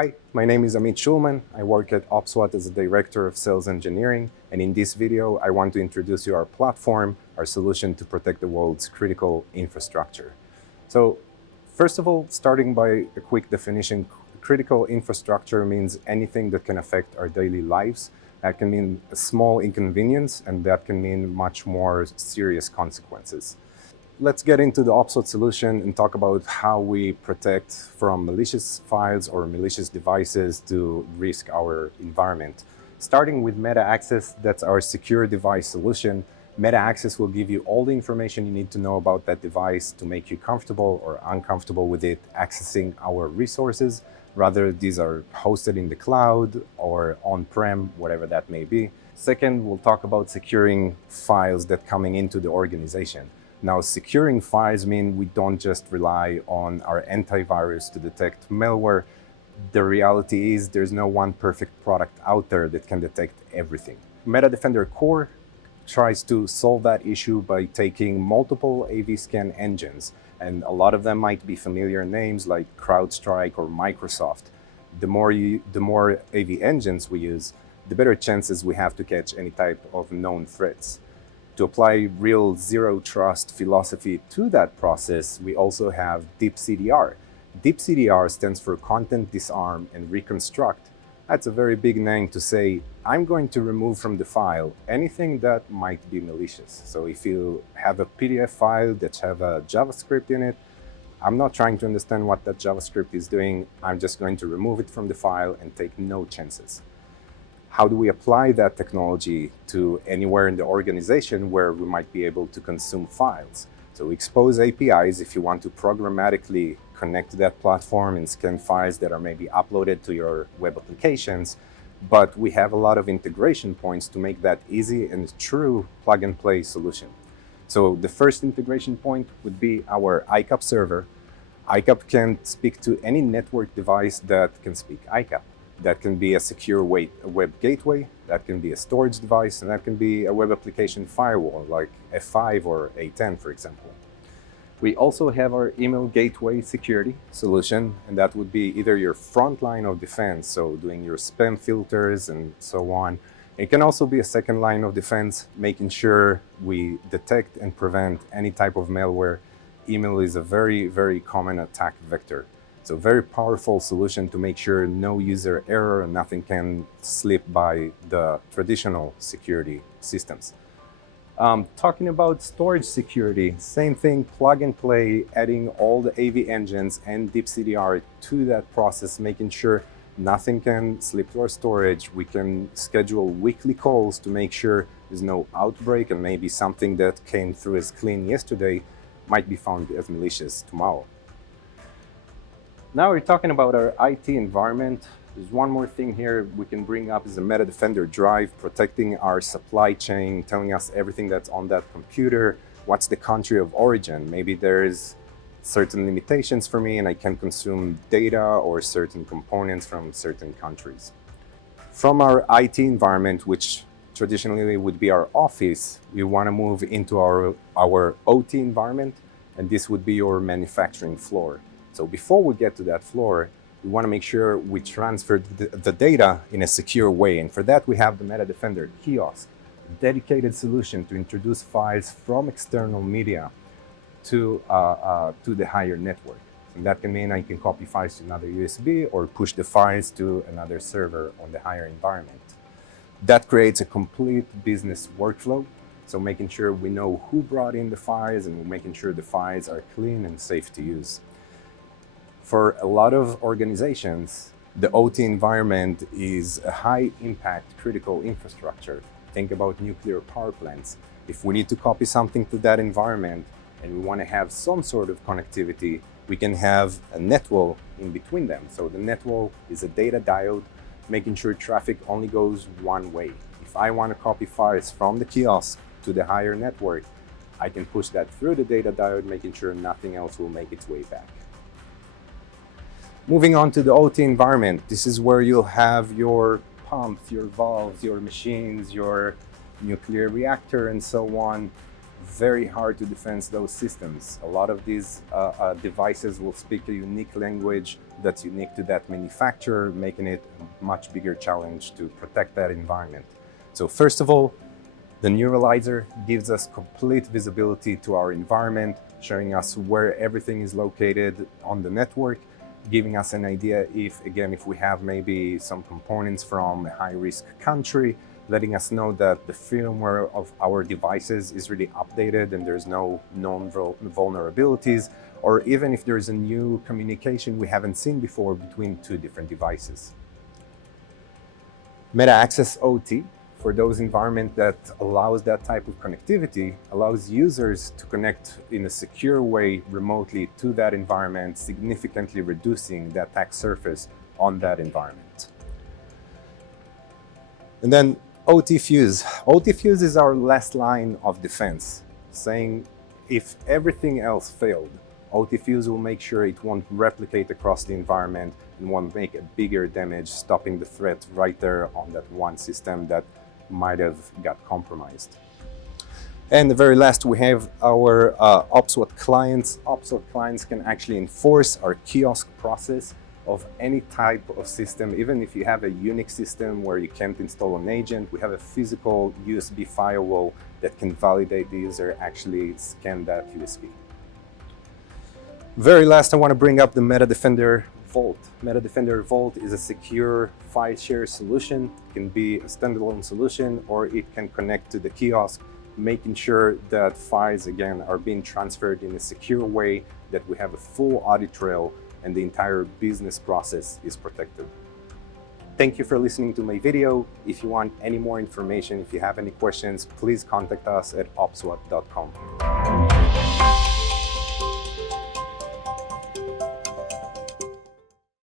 Hi, my name is Amit Schulman. I work at OPSWAT as a Director of Sales Engineering, and in this video, I want to introduce you our platform, our solution to protect the world's critical infrastructure. So, first of all, starting by a quick definition, critical infrastructure means anything that can affect our daily lives. That can mean a small inconvenience, and that can mean much more serious consequences. Let's get into the OPSWAT solution and talk about how we protect from malicious files or malicious devices to risk our environment. Starting with Meta Access, that's our secure device solution. Meta Access will give you all the information you need to know about that device to make you comfortable or uncomfortable with it accessing our resources. Rather, these are hosted in the cloud or on-prem, whatever that may be. Second, we'll talk about securing files that coming into the organization. Now, securing files mean we don't just rely on our antivirus to detect malware. The reality is there's no one perfect product out there that can detect everything. Meta Defender Core tries to solve that issue by taking multiple AV scan engines, and a lot of them might be familiar names like CrowdStrike or Microsoft. The more AV engines we use, the better chances we have to catch any type of known threats. To apply real zero trust philosophy to that process, we also have Deep CDR. Deep CDR stands for Content Disarm and Reconstruct. That's a very big name to say, I'm going to remove from the file anything that might be malicious. So if you have a PDF file that have a JavaScript in it, I'm not trying to understand what that JavaScript is doing. I'm just going to remove it from the file and take no chances. How do we apply that technology to anywhere in the organization where we might be able to consume files? So we expose APIs if you want to programmatically connect to that platform and scan files that are maybe uploaded to your web applications. But we have a lot of integration points to make that easy and true plug-and-play solution. So the first integration point would be our ICAP server. ICAP can speak to any network device that can speak ICAP. That can be a secure web gateway, that can be a storage device, and that can be a web application firewall like F5 or A10, for example. We also have our email gateway security solution, and that would be either your front line of defense, so doing your spam filters and so on. It can also be a second line of defense, making sure we detect and prevent any type of malware. Email is a very, very common attack vector. So very powerful solution to make sure no user error and nothing can slip by the traditional security systems. Talking about storage security, same thing, plug and play, adding all the AV engines and Deep CDR to that process, making sure nothing can slip to our storage. We can schedule weekly calls to make sure there's no outbreak and maybe something that came through as clean yesterday might be found as malicious tomorrow. Now we're talking about our IT environment. There's one more thing here we can bring up is a Meta Defender drive, protecting our supply chain, telling us everything that's on that computer, what's the country of origin. Maybe there's certain limitations for me and I can consume data or certain components from certain countries. From our IT environment, which traditionally would be our office, we want to move into our OT environment, and this would be your manufacturing floor. So before we get to that floor, we want to make sure we transfer the data in a secure way. And for that, we have the Meta Defender kiosk, a dedicated solution to introduce files from external media to the higher network. And that can mean I can copy files to another USB or push the files to another server on the higher environment. That creates a complete business workflow. So making sure we know who brought in the files and making sure the files are clean and safe to use. For a lot of organizations, the OT environment is a high-impact critical infrastructure. Think about nuclear power plants. If we need to copy something to that environment and we want to have some sort of connectivity, we can have a network in between them. So the network is a data diode, making sure traffic only goes one way. If I want to copy files from the kiosk to the higher network, I can push that through the data diode, making sure nothing else will make its way back. Moving on to the OT environment, this is where you'll have your pumps, your valves, your machines, your nuclear reactor, and so on. very hard to defend those systems. A lot of these devices will speak a unique language that's unique to that manufacturer, making it a much bigger challenge to protect that environment. So first of all, the neuralizer gives us complete visibility to our environment, showing us where everything is located on the network, giving us an idea if we have maybe some components from a high-risk country, letting us know that the firmware of our devices is really updated and there's no known vulnerabilities, or even if there's a new communication we haven't seen before between two different devices. Meta Access OT, for those environments that allows that type of connectivity, allows users to connect in a secure way remotely to that environment, significantly reducing the attack surface on that environment. And then OT Fuse. OT Fuse is our last line of defense, saying if everything else failed, OT Fuse will make sure it won't replicate across the environment and won't make a bigger damage, stopping the threat right there on that one system that might have got compromised. And the very last, we have our OPSWAT clients. OPSWAT clients can actually enforce our kiosk process of any type of system. Even if you have a Unix system where you can't install an agent, we have a physical USB firewall that can validate the user actually scan that USB. Very last, I want to bring up the MetaDefender Vault. MetaDefender Vault is a secure file share solution. It can be a standalone solution, or it can connect to the kiosk, making sure that files, again, are being transferred in a secure way, that we have a full audit trail and the entire business process is protected. Thank you for listening to my video. If you want any more information, if you have any questions, please contact us at opswat.com.